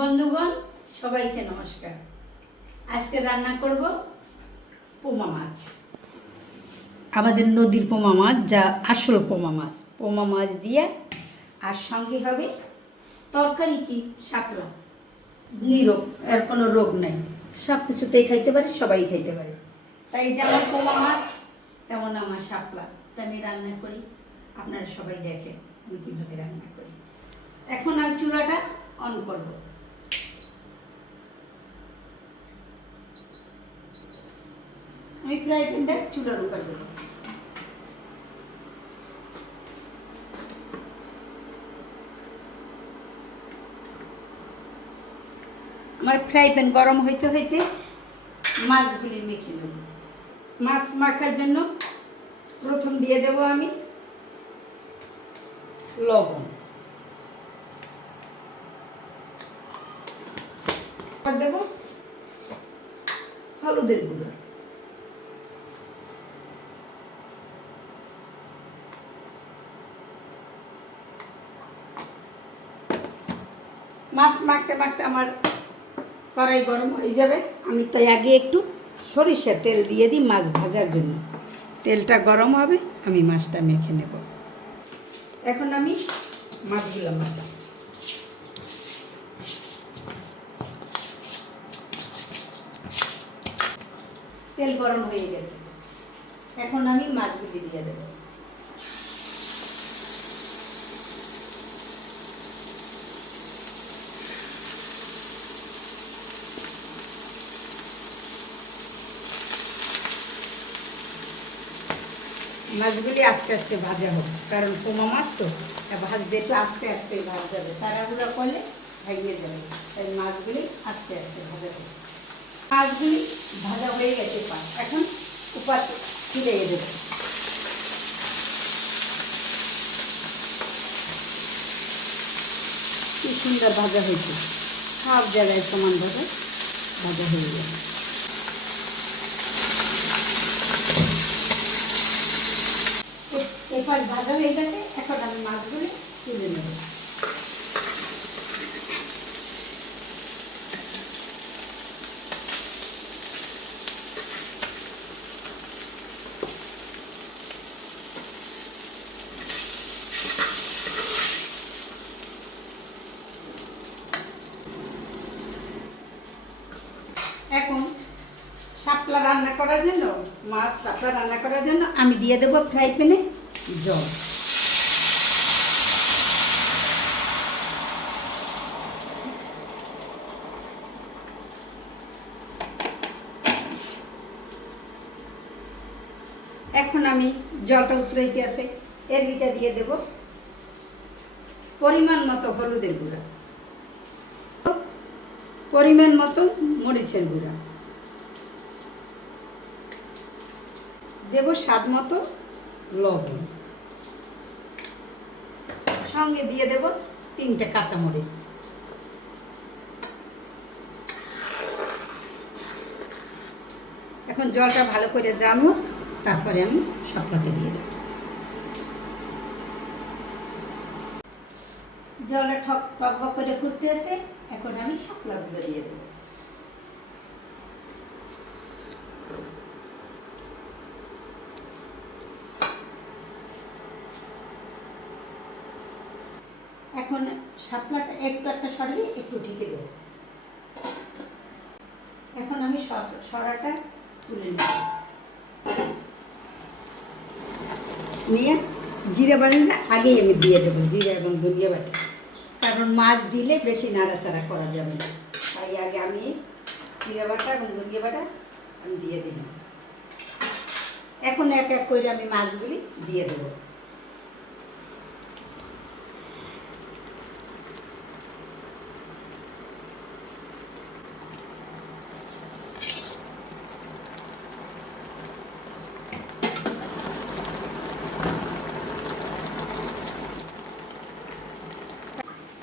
বন্ধুগণ সবাইকে নমস্কার। আজকে রান্না করব পোমা মাছ। আমাদের নদীর পোমা মাছ, যা আসল পোমা মাছ। পোমা মাছ দিয়ে আর সঙ্গে হবে তরকারি, কি শাপলা, নিরোগ, এর কোনো রোগ নাই, সব কিছুতেই খাইতে পারে, সবাই খাইতে পারে। তাই যেমন পোমা মাছ তেমন আমার শাপলা, তাই আমি রান্না করি। আপনারা সবাই দেখেন আমি কীভাবে রান্না করি। এখন আমি চুলাটা অন করব। আমি ফ্রাই প্যানটা চুলার উপর দেবো। আমার ফ্রাই প্যান গরম হইতে হইতে মাছগুলি মেখে নেব। মাছ মাখার জন্য প্রথম দিয়ে দেব আমি লবণ, দেব হলুদের গুঁড়ো, মাছ মাখতে মাখতে আমার কড়াই গরম হয়ে যাবে। আমি তাই আগে একটু সরিষার তেল দিয়ে দিই মাছ ভাজার জন্য। তেলটা গরম হবে, আমি মাছটা মেখে নেব। এখন আমি মাছগুলো মাখব। তেল গরম হয়ে গেছে, এখন আমি মাছগুলি দিয়ে দেব। মাছগুলি আস্তে আস্তে ভাজা হবে, কারণ পোমা মাছ তো ভাজবে, একটু আস্তে আস্তে ভাজা যাবে, তাড়াহুড়া করলে ভেঙে যাবে। তাই মাছগুলি আস্তে আস্তে ভাজা হবে। মাছগুলি ভাজা হয়ে গেছে, এখন উপাস তুলে দেবে। কি সুন্দর ভাজা হয়েছে, সব জায়গায় সমান ভাজা ভাজা হয়ে যাবে। এবার ভাজা হয়ে গেছে, এখন আমি মাছগুলি তুলে নেব। এখন শাপলা রান্না করার জন্য, মাছ শাপলা রান্না করার জন্য আমি দিয়ে দেবো ফ্রাই প্যানে জল। এখন আমি জলটা উতরাইতে আছে, এর ভিতরে দিয়ে দেব পরিমাণ মতো হলুদের গুঁড়া, পরিমাণ মতো মরিচের গুঁড়া, দেব স্বাদ মতো লবণ, সঙ্গে দিয়ে দেব 3টে কাঁচামরিচ। এখন জলটা ভালো করে জানুক, তারপরে আমি শাপলাটা দিয়ে দেব। জলটা টক করে ফুটতে আছে, এখন আমি শাপলাগুলো দিয়ে দেব। এখন শাপলাটা একটু একটা সরিয়ে একটু ঢেকে দেব। এখন আমি সরাটা তুলে নেব, নিয়ে জিরে বাটাটা আগেই আমি দিয়ে দেবো, জিরে এবং ধনিয়া বাটা, কারণ মাছ দিলে বেশি নাড়াচাড়া করা যাবে না। তাই আগে আমি জিরে বাটা এবং ধনিয়া বাটা আমি দিয়ে দিলাম। এখন এক এক করে আমি মাছগুলি দিয়ে দেবো।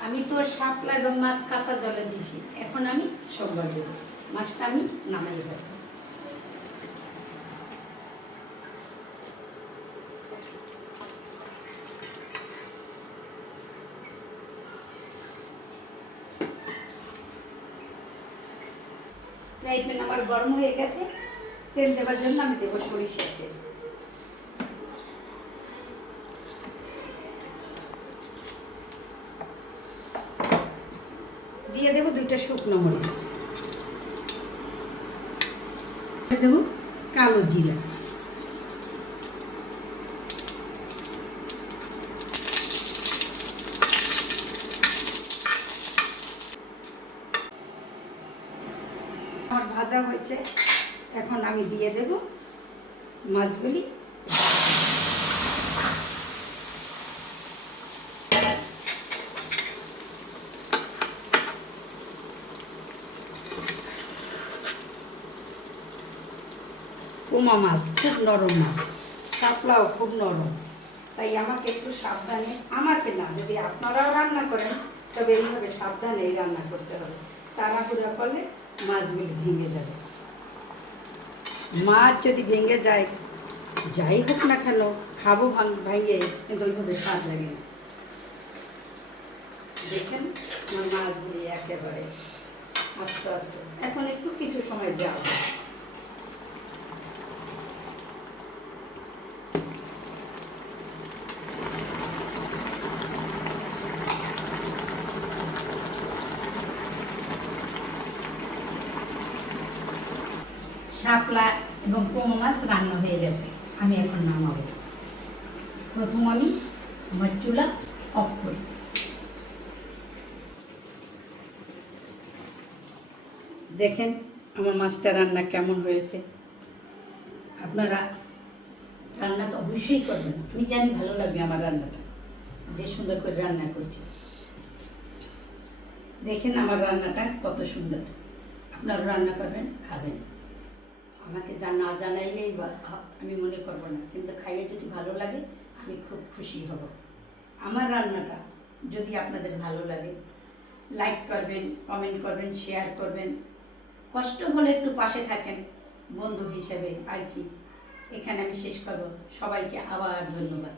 আমি তো শাপলা এবং মাছ কাঁচা জলে দিয়েছি, এখন আমি সববার দেবো। মাছটা আমি নামাই দেবো। ফ্রাই প্যান আমার গরম হয়ে গেছে, তেল দেওয়ার জন্য আমি দেবো সরিষার তেল। দিয়ে দেবো 2টা শুকনো মরিচ, দেবো কালো জিরা, আমার ভাজা হয়েছে, এখন আমি দিয়ে দেব মাছগুলি। পোমা মাছ খুব নরম মাছ, শাপলাও খুব নরম, তাই আমাকে একটু সাবধানে, আমাকে না, যদি আপনারাও রান্না করেন তবে এইভাবে সাবধানে রান্না করতে হবে, তাড়াহুড়া করলে মাছগুলি ভেঙে যাবে। মাছ যদি ভেঙে যায়, যাই হোক না কেন খাবো ভাঙিয়ে, কিন্তু ওইভাবে স্বাদ লাগে না। দেখেন আমার মাছগুলি একেবারে আস্তে আস্তে, এখন একটু কিছু সময় দেওয়া হবে। শাপলা এবং পোমা মাছ রান্না হয়ে গেছে, আমি এখন নামাবো। প্রথম আমি আমার চুলা অফ করি। দেখেন আমার মাছটা রান্না কেমন হয়েছে। আপনারা রান্না তো অবশ্যই করবেন, আমি জানি ভালো লাগবে আমার রান্নাটা, যে সুন্দর করে রান্না করছি। দেখেন আমার রান্নাটা কত সুন্দর, আপনারা রান্না করবেন, খাবেন। আমাকে না জানাইলেই আমি মনে করব না, কিন্তু খাইয়ে যদি ভালো লাগে আমি খুব খুশি হব। আমার রান্নাটা যদি আপনাদের ভালো লাগে, লাইক করবেন, কমেন্ট করবেন, শেয়ার করবেন, কষ্ট হলে একটু পাশে থাকেন বন্ধু হিসেবে, আর কি। এখানে আমি শেষ করব। সবাইকে আবার ধন্যবাদ।